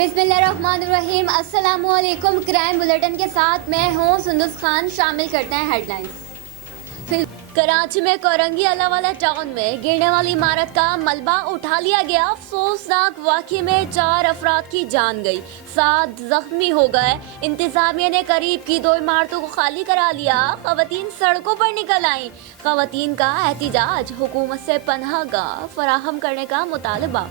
बिस्मिल्लाहिर्रहमानिर्रहीम। अस्सलामुअलैकुम। Crime bulletin के साथ मैं हूँ सुंदस खान। शामिल करते हैं हेडलाइंस। कराची में कोरंगी अल्लाहवाला टाउन में गिरने वाली इमारत का मलबा उठा लिया गया। अफसोसनाक वाक़ये में 4 अफराद की जान गई, 7 जख्मी हो गए। इंतजामिया ने करीब की 2 इमारतों को खाली करा लिया। खवातीन सड़कों पर निकल आईं। खवातीन का एहतिजाज, हुकूमत से पनाहगाह फराहम करने का मुतालबा।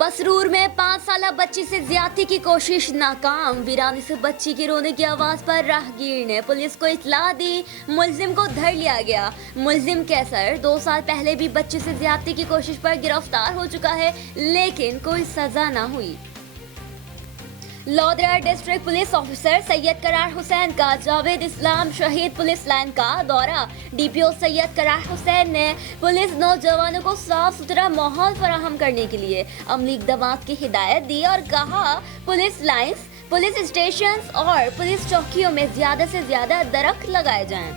पसरूर में 5 साला बच्ची से ज्यादती की कोशिश नाकाम। वीरानी से बच्ची की रोने की आवाज पर राहगीर ने पुलिस को इत्तला दी। मुलजिम को धर लिया गया। मुलजिम कैसर 2 साल पहले भी बच्ची से ज्यादती की कोशिश पर गिरफ्तार हो चुका है, लेकिन कोई सजा ना हुई। Lodhran district police officer Syed Karar Hussain का जावेद इस्लाम शहीद पुलिस लाइन का दौरा। डीपीओ सैयद करार हुसैन ने पुलिस नौजवानों को साफ सुथरा माहौल फराहम करने के लिए अमली इक़दामात की हिदायत दी और कहा पुलिस लाइन्स, पुलिस स्टेशन और पुलिस चौकियों में ज्यादा से ज्यादा दरख्त लगाए जाएं।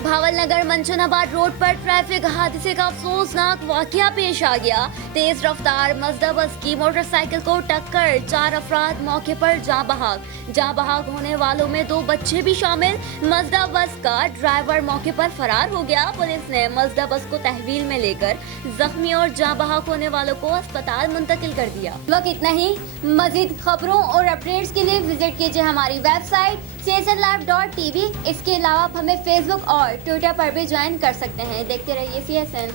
भावलनगर मंचनाबाद रोड पर ट्रैफिक हादसे का अफसोसनाक वाकया पेश आ गया। तेज रफ्तार मज़दा बस की मोटरसाइकिल को टक्कर, 4 अफराद मौके पर जाँ बहाक होने वालों में 2 बच्चे भी शामिल। मज़दा बस का ड्राइवर मौके पर फरार हो गया। पुलिस ने मज़दा बस को तहवील में लेकर जख्मी और जाँ बहाक होने वालों को अस्पताल मुंतकिल कर दिया। वक्त इतना ही। मजीद खबरों और अपडेट्स के लिए विजिट कीजिए हमारी वेबसाइट csnlive.tv। इसके अलावा आप हमें फेसबुक और ट्विटर पर भी ज्वाइन कर सकते हैं। देखते रहिए CSN।